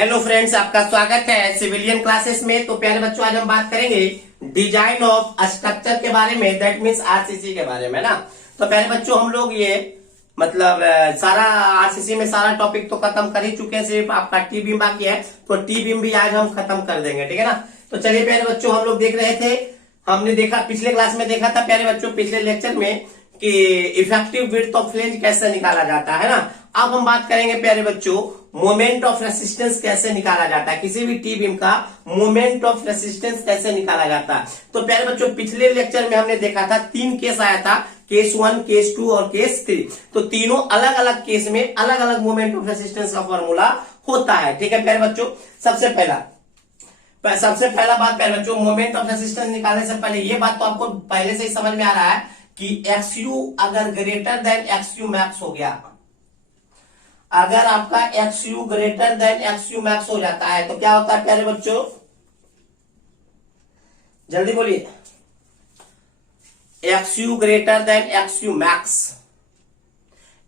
Hello friends, आपका स्वागत है सिविलियन क्लासेस में। तो प्यारे बच्चों, आज हम बात करेंगे डिजाइन ऑफ स्ट्रक्चर के बारे में, दैट मींस आरसीसी के बारे में ना। तो प्यारे बच्चों, हम लोग ये सारा आरसीसी में सारा टॉपिक तो खत्म कर ही चुके हैं, सिर्फ आपका टी बीम बाकी है। तो टी बीम भी आज हम खत्म कर देंगे, ठीक है ना। तो चलिए प्यारे बच्चों, हम लोग देख रहे थे, हमने देखा पिछले क्लास में देखा था प्यारे बच्चों, पिछले लेक्चर में कि इफेक्टिव विड्थ ऑफ फ्लेंज कैसे निकाला जाता है ना। अब हम बात करेंगे प्यारे बच्चों, मोमेंट ऑफ रेसिस्टेंस कैसे निकाला जाता है, किसी भी टी बीम का मोमेंट ऑफ रेसिस्टेंस कैसे निकाला जाता है। तो प्यारे बच्चों, पिछले लेक्चर में हमने देखा था 3 केस आया था, केस 1, केस 2 और केस 3। तो तीनों अलग अलग केस में अलग अलग मोमेंट ऑफ रेसिस्टेंस का फॉर्मूला होता है, ठीक है प्यारे बच्चों। सबसे पहला बात प्यारे बच्चों, मोमेंट ऑफ रेसिस्टेंस निकालने से पहले ये बात तो आपको पहले से ही समझ में आ रहा है कि XU अगर ग्रेटर देन XU मैक्स हो गया, अगर आपका XU greater than XU max हो जाता है तो क्या होता है प्यारे बच्चों, जल्दी बोलिए। XU greater than XU max,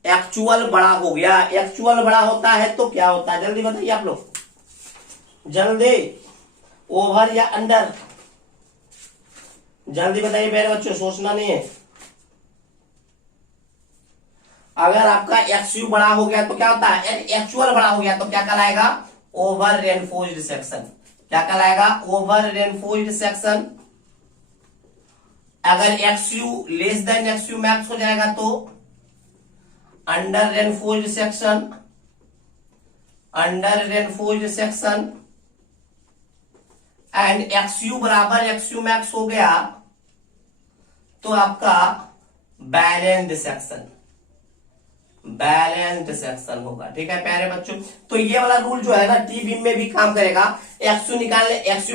actual बड़ा हो गया। एक्चुअल बड़ा होता है तो क्या होता है, जल्दी बताइए आप लोग, जल्दी। ओवर या अंडर, जल्दी बताइए प्यारे बच्चों, सोचना नहीं है। अगर आपका XU बड़ा हो गया तो क्या होता है, एक्चुअल बड़ा हो गया तो क्या कहलाएगा, ओवर रेनफोर्स्ड सेक्शन। क्या कहलाएगा, ओवर रेनफोर्स्ड सेक्शन। अगर XU less than XU max हो जाएगा तो under reinforced section, under reinforced section. And XU बराबर XU मैक्स हो गया तो आपका बैलेंस्ड सेक्शन, बैलेंस्ड सेक्शन होगा, ठीक है प्यारे बच्चों। तो ये वाला रूल जो है ना, टी बीम में भी काम करेगा। XU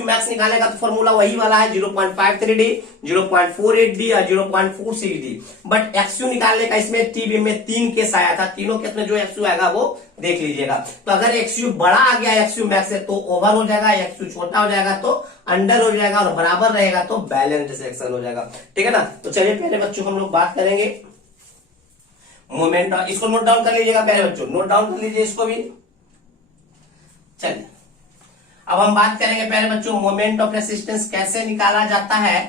मैक्स निकालने का तो फॉर्मूला वही वाला है, 0.53D, 0.48D और 0.46D। बट XU निकालने का इसमें टी बीम में 3 केस आया था, तीनों केस में जो XU आएगा वो देख लीजिएगा। तो अगर XU बड़ा आ गया XU मैक्स से तो ओवर हो जाएगा, XU छोटा हो जाएगा तो अंडर हो जाएगा, और बराबर रहेगा तो बैलेंस्ड सेक्शन हो जाएगा, ठीक है ना। तो चलिए प्यारे बच्चों, हम लोग बात करेंगे मोमेंट। इसको नोट डाउन कर लीजिएगा प्यारे बच्चों, नोट डाउन कर लीजिए इसको भी। चलिए अब हम बात करेंगे प्यारे बच्चों, मोमेंट ऑफ रेसिस्टेंस कैसे निकाला जाता है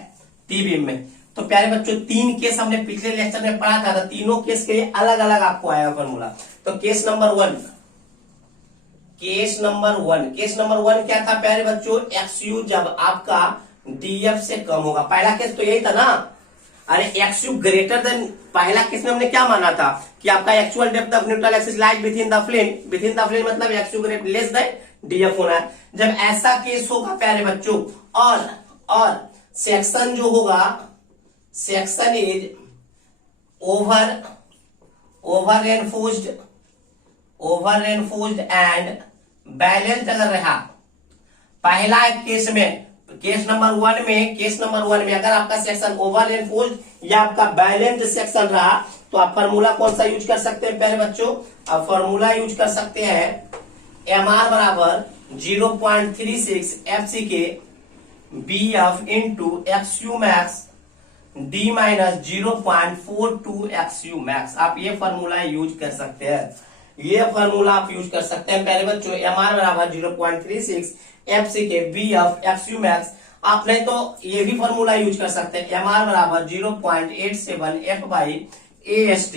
टी बीम में। तो प्यारे बच्चों, 3 केस हमने पिछले लेक्चर में पढ़ा था, तीनों केस के लिए अलग अलग आपको आएगा फॉर्मूला। तो case number 1, case number one क्या था प्यारे बच्चों, XU जब आपका DF से कम होगा। पहला केस तो यही था ना, अरे XU ग्रेटर देन, पहला केस में हमने क्या माना था कि आपका actual depth of neutral axis lies within the flame मतलब XU greater less than DF होना है। जब ऐसा केस होगा प्यारे बच्चों, और सेक्शन जो होगा, section is over reinforced and balanced अगर रहा। पहला केस में, केस नंबर वन में अगर आपका सेक्शन ओवर रेनफोर्स्ड या आपका बैलेंस्ड सेक्शन रहा तो आप फॉर्मूला कौन सा यूज कर सकते हैं प्यारे बच्चों, आप फॉर्मूला यूज कर सकते हैं MR बराबर 0.36 FCK BF into XU max D minus 0.42 XU max. आप ये फॉर्मूला यूज कर सकते हैं, ये फॉर्मूला आप यूज कर सकते हैं प्यारे बच्चों। MR बराबर 0.36 FCK BF XU मैक्स। आप नहीं तो ये भी फॉर्मूला यूज कर सकते हैं, MR बराबर 0.87 F by AST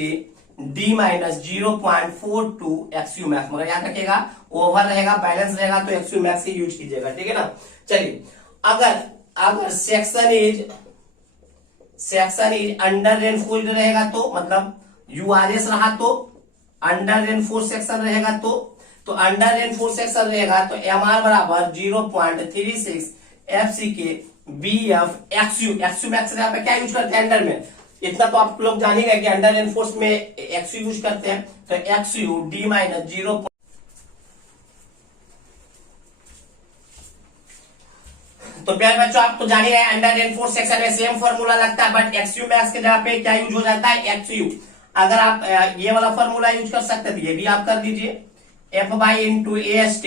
D minus 0.42 XU max. मगर याद रखिएगा, ओवर रहेगा, बैलेंस रहेगा तो XU मैक्स ही यूज कीजिएगा, ठीक है ना। चलिए, अगर सेक्शन इज अंडर रेनफोर्स्ड रहेगा तो मतलब URS रहा तो अंडर रेनफोर्स सेक्शन रहेगा तो अंडर रेनफोर्स सेक्शन रहेगा तो MR बराबर 0.36 FCK BF XU मैक्स यहाँ पे क्या यूज करते हैं अंडर में, इतना तो आप लोग जान ही गए कि अंडर रेनफोर्स में XU यूज करते हैं। तो XU D माइनस 0, तो प्यारे बच्चों आप तो जान ही गए अंडर रेनफोर्स सेक्शन में सेम फॉर्मूला लगता है, बट XU मैक्स के जगह पे क्या यूज हो जाता है, XU। अगर आप ये वाला फॉर्मूला यूज कर सकते थे, ये भी आप कर दीजिए, F बाई इंटू AST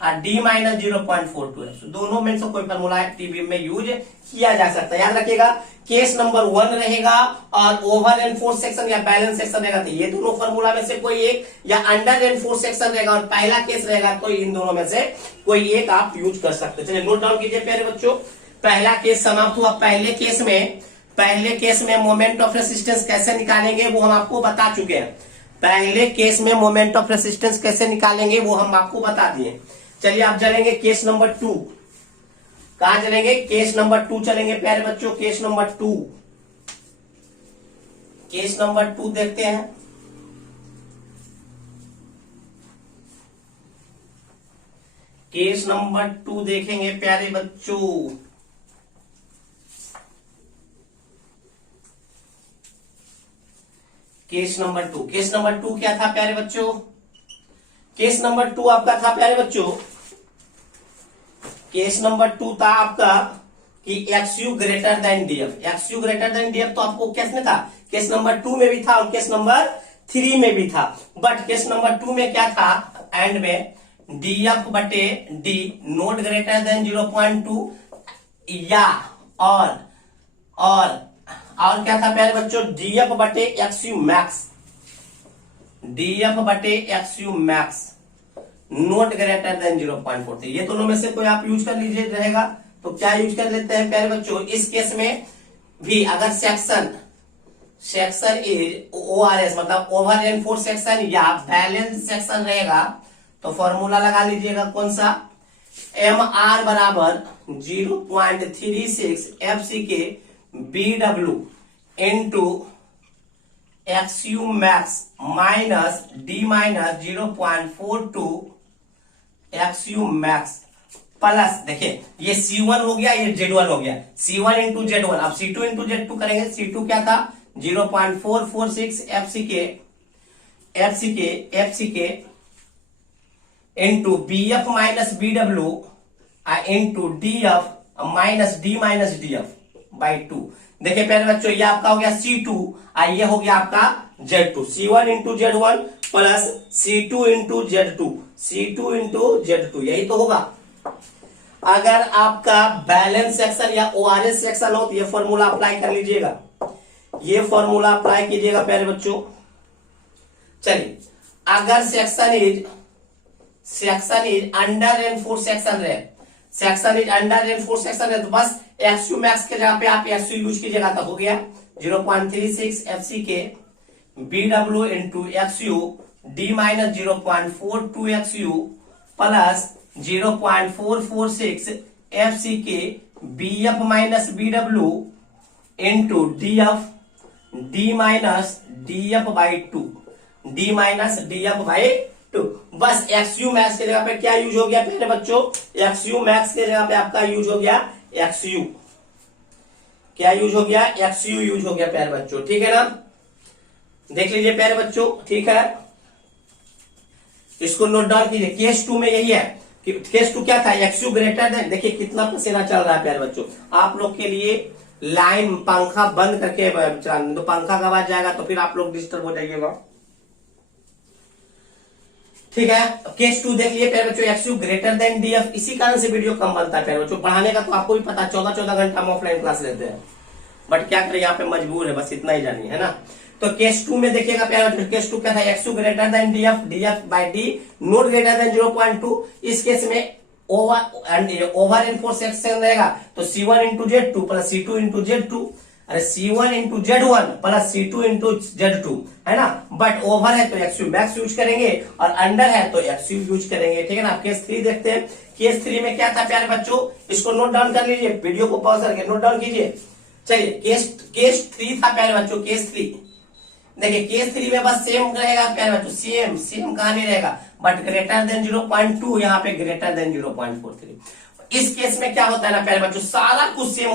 और डी माइनस 0.42 दोनों में से कोई फॉर्मूला टी बीम में यूज किया जा सकता है। याद रखिएगा केस नंबर 1 रहेगा और ओवर एनफोर्स सेक्शन या बैलेंस सेक्शन रहेगा, तो ये दोनों फॉर्मूला में से कोई एक, या अंडर एनफोर्स सेक्शन रहेगा और पहला केस रहेगा, तो इन दोनों में से कोई एक आप यूज कर सकते हैं। चलिए नोट डाउन कीजिए प्यारे बच्चों। पहला केस समाप्त हुआ। पहले केस में मोमेंट ऑफ रेसिस्टेंस कैसे निकालेंगे वो हम आपको बता चुके हैं। पहले केस में मोमेंट ऑफ रेसिस्टेंस कैसे निकालेंगे वो हम आपको बता दिए। चलिए आप चलेंगे केस नंबर 2। कहां चलेंगे? केस नंबर 2 चलेंगे प्यारे बच्चों। केस नंबर 2 देखते हैं। केस नंबर 2 देखेंगे प्यारे बच्चों। केस नंबर 2 क्या था प्यारे बच्चों? केस नंबर 2 आपका था प्यारे बच्चों, केस नंबर 2 था आपका कि XU greater than DF। XU greater than DF तो आपको केस में था, केस नंबर 2 में भी था और केस नंबर 3 में भी था। बट केस नंबर 2 में क्या था? एंड में DF बटे D नॉट ग्रेटर देन 0.2 या और क्या था प्यारे बच्चों? DF बटे XU मैक्स, DF बटे XU max not greater than 0.43। ये दोनों में से कोई आप यूज कर लीजिए रहेगा, तो क्या यूज कर लेते हैं प्यारे बच्चों? इस केस में भी अगर सेक्शन इज ORS मतलब ओवर एनफोर्स सेक्शन या बैलेंस सेक्शन रहेगा, तो फॉर्मूला लगा लीजिएगा कौन सा? MR बराबर 0.36 FCK BW into XU max minus D minus 0.42 XU max plus, देखिए ये C1 हो गया, ये Z1 हो गया, C1 इंटू Z1। अब C2 इंटू Z2 करेंगे। C2 क्या था? 0.446 FCK into BF minus BW into DF minus D minus DF by 2। देखिए प्यारे बच्चों ये आपका हो गया C2 और ये हो गया आपका Z2। C1 into Z1 plus C2 into Z2 यही तो होगा। अगर आपका बैलेंस सेक्शन या ORS सेक्शन हो तो ये फॉर्मूला अप्लाई कर लीजिएगा, ये फॉर्मूला अप्लाई कीजिएगा प्यारे बच्चों। चलिए अगर section is under enforce section रहे, तो बस XU मैक्स के जगह पे आप XU यूज कीजिएगा, तो हो गया 0.36 FCK BW into XU D minus 0.42 XU plus 0.446 FCK BF minus BW into D minus DF by 2। बस XU मैक्स के जगह पे क्या यूज हो गया प्यारे बच्चों? XU मैक्स के जगह पे आपका यूज हो गया XU। क्या यूज हो गया? XU यूज हो गया प्यारे बच्चों। ठीक है ना? देख लीजिए प्यारे बच्चों। ठीक है, इसको नोट डाउन कीजिए। केस 2 में यही है कि केस 2 क्या था? XU ग्रेटर देन, देखिए कितना पसीना चल रहा है प्यारे बच्चों। आप लोग के लिए लाइन पंखा बंद करके चलाना, तो पंखा का आवाज जाएगा तो फिर आप लोग डिस्टर्ब हो जाइएगा। ठीक है, केस 2 देख लिए प्यारे बच्चों, XU ग्रेटर देन DF। इसी कारण से वीडियो कम बनता है प्यारे बच्चों। पढ़ाने का तो आपको भी पता, 14 घंटा हम ऑफलाइन क्लास लेते हैं, बट क्या करें, यहाँ पे मजबूर है, बस इतना ही जानिए, है ना। तो केस 2 में देखिएगा प्यारे बच्चों, केस 2 क्या था? XU greater than DF by D not greater than 0.2। इस केस में ओवर एनफोर्स सेक्शन रहेगा, तो C1 into Z2 plus C2 into Z2, अरे C1 into Z1 plus C2 into Z2, है ना। बट ओवर है तो XU मैक्स यूज करेंगे और अंडर है तो XU यूज करेंगे। ठीक है ना। केस 3 देखते हैं। केस 3 में क्या था प्यारे बच्चों? इसको नोट डाउन कर लीजिए, वीडियो को पॉज करके नोट डाउन कीजिए। चलिए केस 3 था प्यारे बच्चों। केस 3 देखिए, केस 3 में बस सेम रहेगा प्यारे बच्चों, सेम कहां नहीं रहेगा, बट ग्रेटर देन 0.2, यहाँ पे ग्रेटर देन 0.43। इस केस में क्या होता है ना प्यारे बच्चों, सारा कुछ सेम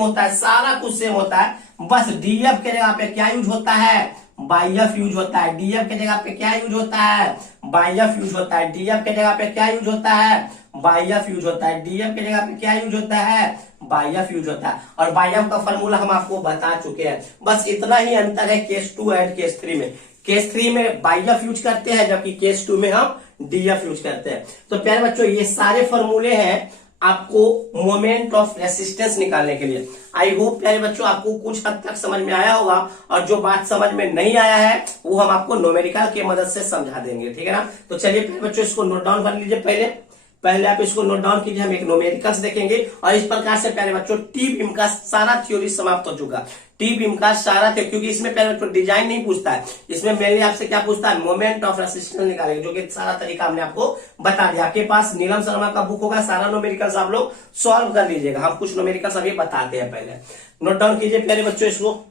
होता है, बस DF के जगह पे क्या यूज होता है? बाईएफ यूज होता है। DF के जगह पे क्या यूज होता है? बाईएफ यूज होता है। DF के जगह पे क्या यूज होता है? बाईएफ यूज होता है। DF के जगह पे क्या यूज होता है? बाईएफ यूज होता है। और बाईएफ का फॉर्मूला हम आपको बता चुके हैं। बस इतना ही अंतर है केस 2 एंड केस 3 में। केस 3 में बाई एफ यूज करते हैं, जबकि केस 2 में हम डी एफ यूज करते हैं। तो प्यारे बच्चों ये सारे फॉर्मूले हैं आपको मोमेंट ऑफ रेसिस्टेंस निकालने के लिए। आई होप प्यारे बच्चों आपको कुछ हद तक समझ में आया होगा, और जो बात समझ में नहीं आया है वो हम आपको न्यूमेरिकल की मदद से समझा देंगे, ठीक है ना। तो चलिए प्यारे बच्चों इसको नोट डाउन कर लीजिए। पहले आप इसको नोट डाउन कीजिए, हम एक न्यूमेरिकल्स देखेंगे, और इस प्रकार से प्यारे बच्चों टी बीम का सारा थ्योरी समाप्त हो चुका। टी बीम का सारा थ्योरी, क्योंकि इसमें प्यारे बच्चों डिजाइन नहीं पूछता है, इसमें मेनली आपसे क्या पूछता है, मोमेंट ऑफ रेसिस्टेंस निकालेंगे, जो कि सारा तरीका हमने आपको बता दिया। आपके पास नीलम शर्मा का बुक होगा, सारा न्यूमेरिकल्स आप लोग सॉल्व कर लीजिएगा। हम कुछ न्यूमेरिकल्स अभी बताते हैं, पहले नोट डाउन कीजिए प्यारे बच्चों इसको।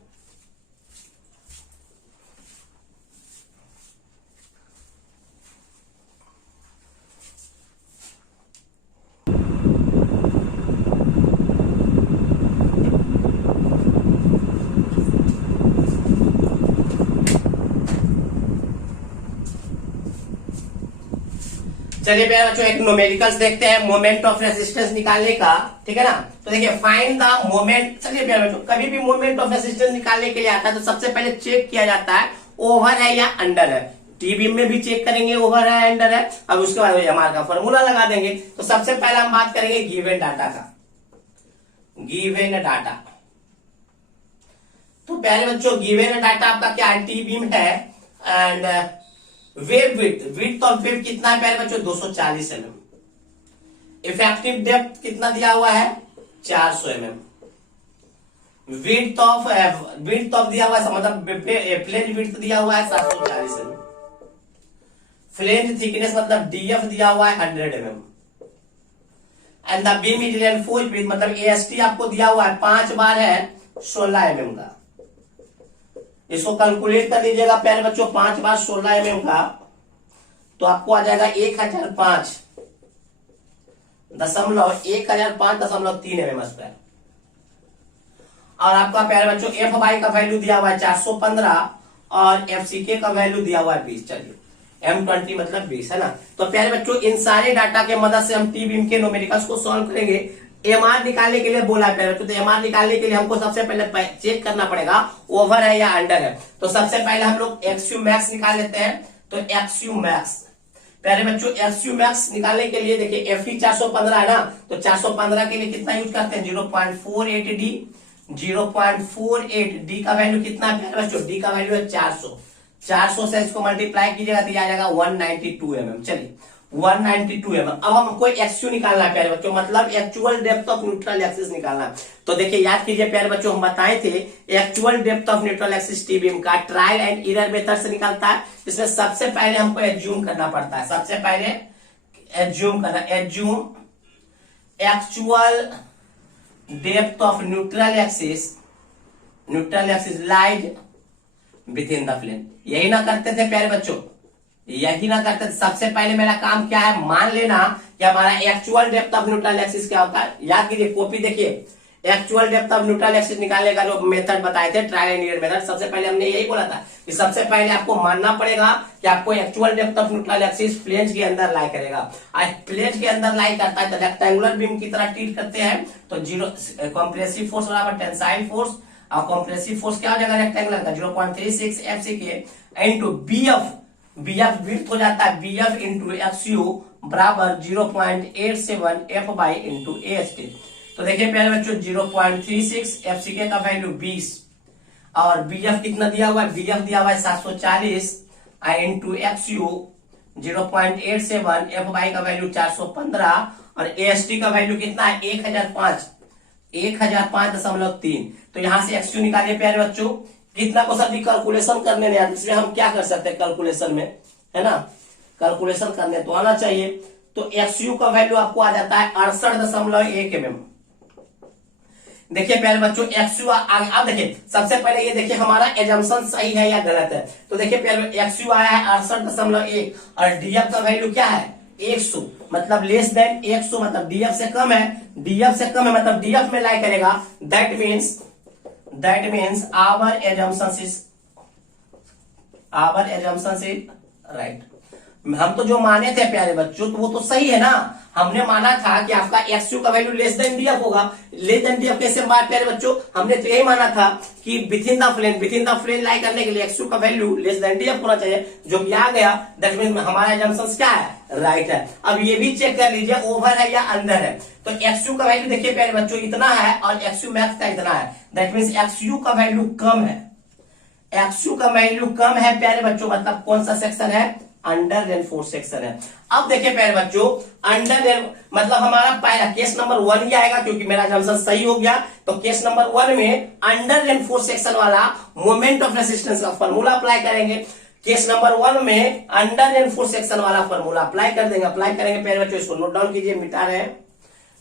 चलिए प्यारे बच्चों एक न्यूमेरिकल्स देखते हैं मोमेंट ऑफ रेसिस्टेंस निकालने का, ठीक है ना। तो देखिए फाइंड द मोमेंट। चलिए प्यारे बच्चों कभी भी मोमेंट ऑफ रेसिस्टेंस निकालने के लिए आता है तो सबसे पहले चेक किया जाता है ओवर है या अंडर है। टी बीम में भी चेक करेंगे ओवर है अंडर है, अब उसके बाद एमआर का फॉर्मूला लगा देंगे। तो सबसे पहले हम बात करेंगे गिवन डाटा का, गिवन डाटा। तो प्यारे बच्चों गिवन डाटा आपका क्या है, टी बीम है, and wave width of wave कितना है प्यारे बच्चों, 240 mm। इफेक्टिव डेप्थ कितना दिया हुआ है, 400 mm। विड्थ ऑफ दिया हुआ है, मतलब फ्लेंज विड्थ दिया हुआ है 740 mm। फ्लेंज थिकनेस मतलब डीएफ दिया हुआ है 100 mm। And the beam is reinforced with, मतलब एएसटी आपको दिया हुआ है 5 बार है 16 mm का। इसको कैलकुलेट कर लीजिएगा प्यारे बच्चों, 5 बार 16 mm का, तो आपको आ जाएगा 1005.3 mm स्क्वायर। और आपका प्यारे बच्चों एफ बाई का वैल्यू दिया हुआ है 415 और एफ सी के का वैल्यू दिया हुआ है 20। चलिए M20 मतलब 20 है ना। तो प्यारे बच्चों इन सारे डाटा के मदद से हम टी बीम के न्यूमेरिकल्स को सॉल्व करेंगे। एमआर निकालने के लिए बोला प्यारे बच्चों, तो एमआर निकालने के लिए हमको सबसे पहले चेक करना पड़ेगा ओवर है या अंडर है। तो सबसे पहले हम लोग एक्सयू मैक्स निकाल लेते हैं। तो एक्सयू मैक्स प्यारे बच्चों, एक्सयू मैक्स निकालने के लिए देखिए एफ ही 415 है ना, तो 415 के लिए कितना यूज करते हैं, 0.48 डी। 0.48 डी का वैल्यू कितना है प्यारे बच्चों, डी का वैल्यू है 400। 400 से इसको मल्टीप्लाई कीजिएगा तो आ जाएगा 192 mm। चलिए 192 mm। अब हमको एक्सयू निकालना है प्यारे बच्चों, मतलब actual depth of neutral axis निकालना है। तो देखिए याद कीजिए प्यारे बच्चों, हम बताए थे actual depth of neutral axis T beam का ट्रायल एंड एरर मेथड से निकलता है। इसमें सबसे पहले हमको एज्यूम करना पड़ता है, सबसे पहले एज्यूम करना, assume actual depth of neutral axis lies within the plane. यही ना करते थे प्यारे बच्चों, यही ना करते थे। सबसे पहले मेरा काम क्या है, मान लेना कि हमारा actual depth of neutral axis क्या होता है। याद कीजिए, कॉपी देखिए, actual depth of neutral axis निकालने का जो मेथड बताए थे ट्रायल एंड एरर मेथड, सबसे पहले हमने यही बोला था कि सबसे पहले आपको मानना पड़ेगा कि आपको actual depth of neutral axis flange के अंदर लाई करेगा। फ्लेंज के अंदर लाई करता है तो रेक्टेंगुलर बीम की तरह ट्रीट करते हैं। तो 0 कॉम्प्रेसिव फोर्स बराबर टेंसाइल फोर्स, और कॉम्प्रेसिव फोर्स क्या हो जाएगा रेक्टेंगुलर का 0.36 FCK इंटू BF विड्थ हो जाता है BF इंटू XU बराबर 0.87 F बाई इंटू AST। तो देखिए प्यारे बच्चों 0.36 FCK का वैल्यू 20 और BF कितना दिया हुआ है, BF दिया हुआ है 740 इंटू XU 0.87 F बाई का वैल्यू 415 और AST का वैल्यू कितना है 1005.3। तो यहां से XU निकालिए प्यारे बच्चों। कितना को सभी कैलकुलेशन करने नहीं आता, इसमें हम क्या कर सकते हैं कैलकुलेशन में, है ना, कैलकुलेशन करने तो आना चाहिए। तो XU का वैल्यू आपको आ जाता है 68.1 mm। देखिए प्यारे बच्चों XU अब देखिए सबसे पहले ये देखिए हमारा एजम्पशन सही है या गलत है। तो देखिए प्यारे XU आया है 68.1 और DF का वैल्यू क्या है 100, मतलब लेस देन 100, मतलब DF से कम है, DF से कम है मतलब DF में लाई करेगा। That means our assumption is right। हम तो जो माने थे प्यारे बच्चों तो वो तो सही है ना। हमने माना था कि आपका एक्स यू का value less than D F होगा। लेस देन डी एफ कैसे बात प्यारे बच्चों, हमने तो यही माना था कि विथ इन द प्लेन लाई करने के लिए एक्स यू का value less than D F होना चाहिए, जो कि आ गया। दैट मीन हमारा एजम्पशन क्या है, राइट है। अब ये भी चेक कर लीजिए ओवर है या अंडर है। तो एक्स यू का वैल्यू देखिए प्यारे बच्चों इतना है और एक्स यू मैक्स का इतना है। दैट मीन एक्स यू का वैल्यू कम है, एक्स यू का वैल्यू कम है प्यारे बच्चों। मतलब कौन सा सेक्शन है, अंडर रेनफोर्स सेक्शन है। अब देखिए प्यारे बच्चों अंडर मतलब हमारा पहला केस नंबर 1 ही आएगा, क्योंकि मेरा जंक्शन सही हो गया। तो केस नंबर 1 में अंडर रेनफोर्स सेक्शन वाला मोमेंट ऑफ रेसिस्टेंस का फॉर्मूला अप्लाई करेंगे। केस नंबर 1 में अंडर रेनफोर्स सेक्शन वाला फॉर्मूला अप्लाई कर देंगे। अप्लाई करेंगे प्यारे बच्चों, इसको नोट डाउन कीजिए, मिटा रहे हैं,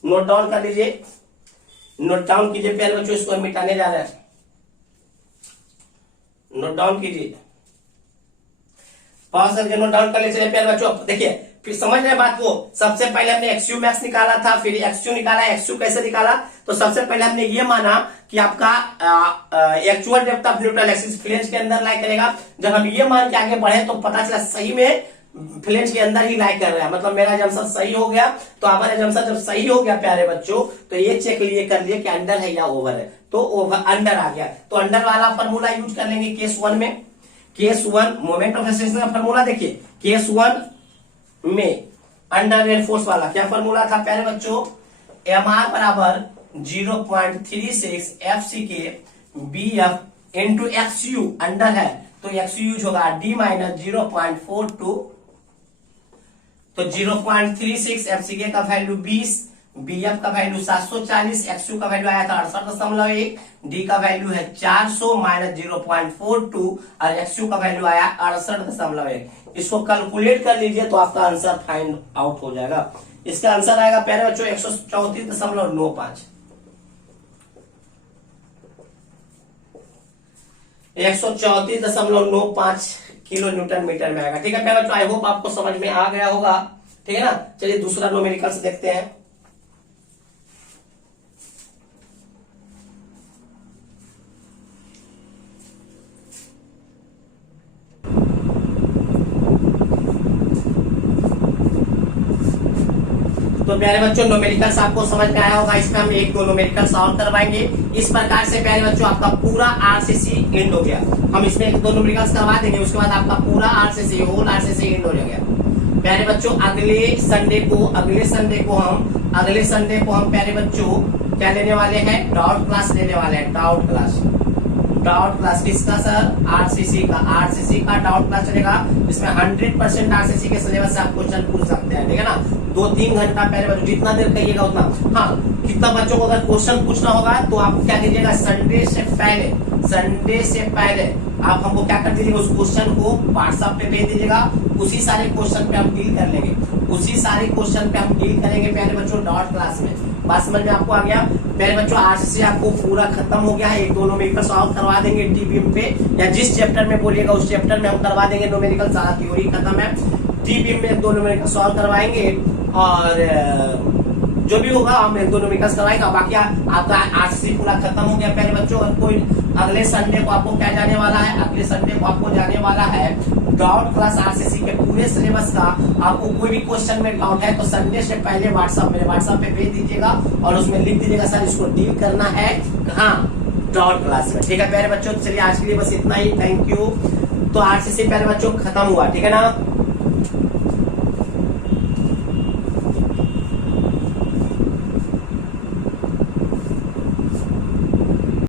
नोट डाउन कर लीजिए, नोट डाउन कीजिए प्यारे बच्चों, इसको मिटाने जा रहे हैं, नोट डाउन कीजिए, पास करके नोट डाउन कर लीजिए प्यारे बच्चों। देखिए फिर समझ रहे बात को। सबसे पहले हमने एक्सयू मैक्स निकाला था, फिर एक्सयू निकाला। एक्सयू कैसे निकाला, तो सबसे पहले हमने ये माना कि आपका actual depth of neutral axis flange के अंदर लाई करेगा। जब हम ये मान के आगे बढ़े तो पता चला सही में फ्लेंज के अंदर ही लाई कर रहा है, मतलब मेरा जंक्शन सही हो गया। तो हमारा जंक्शन जब सही हो गया प्यारे बच्चों, तो ये चेक लिए कर लिए कि अंडर है या ओवर है, तो ओवर अंडर आ गया। तो अंडर वाला फॉर्मूला यूज कर लेंगे केस 1 में। केस 1 मोमेंट ऑफ रेसिस्टेंस का फॉर्मूला देखिए, केस 1 में अंडर रेनफोर्स वाला क्या फॉर्मूला था प्यारे बच्चों, एम आर बराबर 0.36 F C K B F into X U, under है तो एक्स यू यूज होगा डी माइनस 0.42। तो 0.36 एफ सी के का वैल्यू 20, बी एफ का वैल्यू 740, एक्स यू का वैल्यू आया था 68.1, डी का वैल्यू है 400 माइनस 0.42 और एक्स यू का वैल्यू आया 68.1। इसको कैलकुलेट कर लीजिए तो आपका आंसर फाइंड आउट हो जाएगा। इसका आंसर आएगा प्यारे बच्चों 134.95, 134.95 किलो न्यूटन मीटर में आएगा। ठीक है प्यारे बच्चों, आई होप आपको समझ में आ गया होगा। ठीक है ना, चलिए दूसरा न्यूमेरिकल से देखते हैं। तो प्यारे बच्चों न्यूमेरिकल्स आपको समझ में आया होगा। इसमें हम एक दो न्यूमेरिकल सॉल्व करवाएंगे। इस प्रकार से प्यारे बच्चों आपका पूरा आरसीसी एंड हो गया। हम इसमें एक दो न्यूमेरिकल्स करवा देंगे, उसके बाद आपका पूरा आरसीसी होल आरसीसी एंड हो जाएगा। प्यारे बच्चों अगले संडे को हम प्यारे बच्चों क्या लेने वाले हैं, डाउट क्लास लेने वाले हैं। डाउट क्लास किसका सर, आरसीसी का डाउट क्लास चलेगा, जिसमें 100% आरसीसी के सिलेबस से आप क्वेश्चन पूछ सकते हैं। ठीक है ना, 2-3 घंटा पहले बच्चों जितना देर कहिएगा उतना। हाँ, कितना बच्चों को अगर क्वेश्चन पूछना होगा तो आप क्या कीजिएगा, संडे से पहले आप हमको क्या कर दीजिएगा, उस क्वेश्चन को व्हाट्सएप पे भेज दीजिएगा। उसी सारे क्वेश्चन पे हम डील कर लेंगे, प्यारे बच्चों डाउट क्लास में। बात समझ में आपको आ गया प्यारे बच्चों। आरसीसी आपको पूरा खत्म हो गया है। एक दो न्यूमेरिकल सॉल्व करवा देंगे टीबीएम पे, या जिस चैप्टर में बोलिएगा उस चैप्टर में हम करवा देंगे न्यूमेरिकल। सारा थ्योरी खत्म है, टीबीएम में एक दो न्यूमेरिकल सॉल्व करवाएंगे और जो भी होगा हम एक दो न्यूमेरिकल करवाएंगे। बाकी आपका आरसीसी पूरा खत्म हो गया प्यारे बच्चों। और कोई अगले संडे को आपको क्या जाने वाला है, अगले संडे को आपको जाने वाला है डाउट क्लास आरसीसी के पूरे सिलेबस का। आपको कोई भी क्वेश्चन में डाउट है तो संडे से पहले व्हाट्सएप पे भेज दीजिएगा और उसमें लिख दीजिएगा सर इसको डील करना है कहाँ, डाउट क्लास में। ठीक है प्यारे बच्चों, चलिए आज के लिए बस इतना ही, थैंक यू। तो आरसीसी प्यारे बच्चों खत्म हुआ, ठीक है ना।